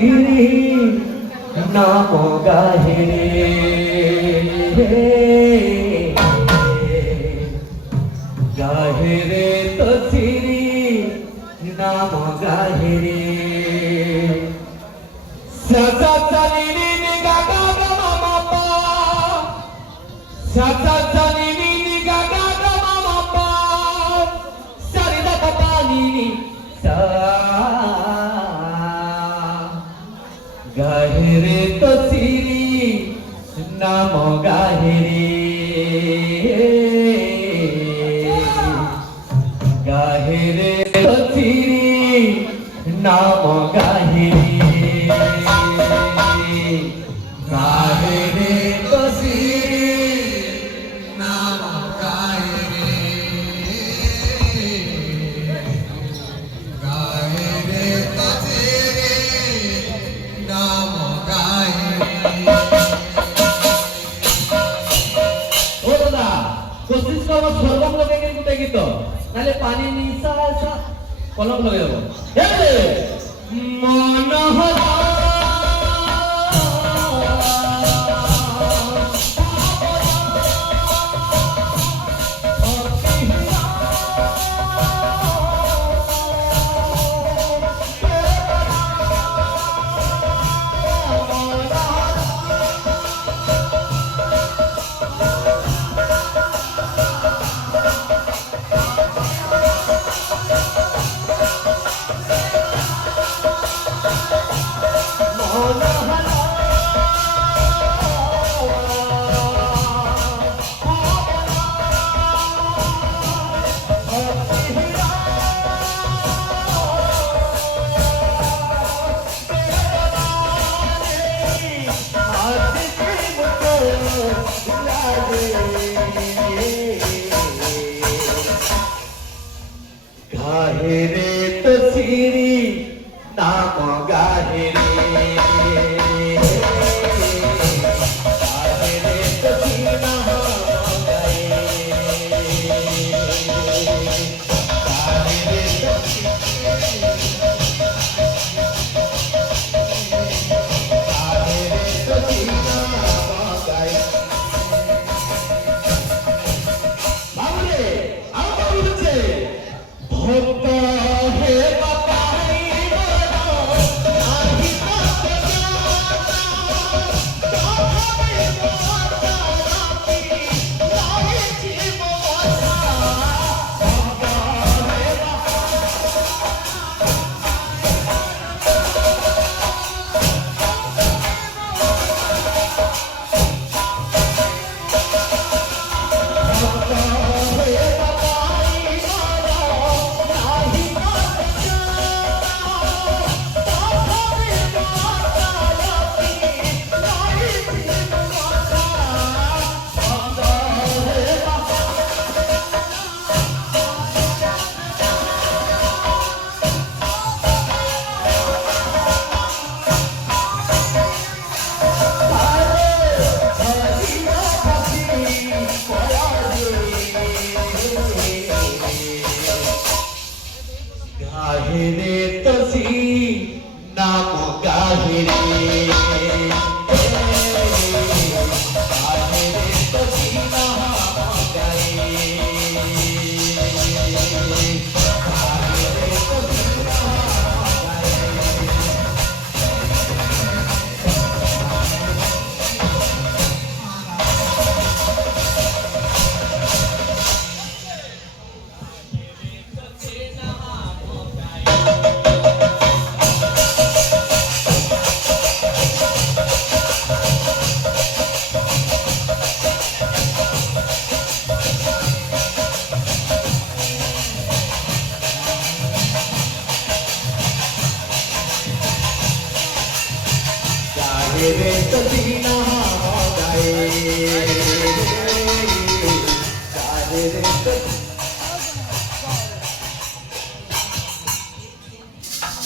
চিরি নাম গাহে রে গাহে রে তো চিরি নাম গাহে রে সাজা চালিনি নিগা গা গা মা পা সাজা চালিনি নিগা গা গা মা পা সারি দা পা নি সা গাহে রে তো চিরি নাম গাহে রে গাহে রে তো চিরি নাম গাহে গাহে রে তো চিরি নাম গাহে গাহে রে তো চিরি নাম গাহে ও দাদা কোশিশ করো সর্বম লগে কিন্তু দেখিত নালে পানি নিসা সা কলম লগে যাব হে মনহরা गाहे रे तो चिरी नाम गाहे रे गाहे रे तो चिरी नाम गाहे गाहे रे तो गाहे रे तो चिरी नाम गाहे बाबूरे आओ बाबू बच्चे भक्त हे बताई बड़ा नाही गाहे रे तो चिरी नाम गाहे रे गाहे रे तो चिरी नाम गाहे गाहे रे तो चिरी नाम गाहे रे तो चिरी नाम गाहे गाहे रे तो